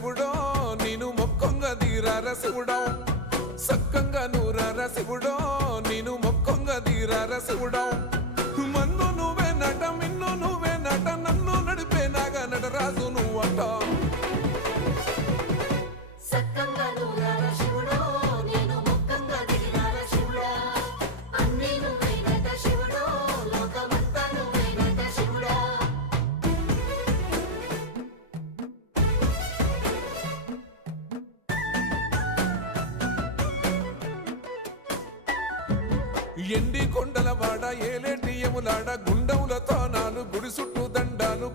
శివుడో నేను మొక్కంగా తీరార శివుడో సక్కంగా నూరార శివుడో నేను మొక్కంగా తీరార శివుడో మన్ను నువ్వే నట మిన్ను నువ్వే నట నన్ను నడిపే నాగా నటరాజు నువ్వంట ఎండి కొండల వాడ ఏలేటి యములాడ గుండములతో నాలు గుడి చుట్టూ దండ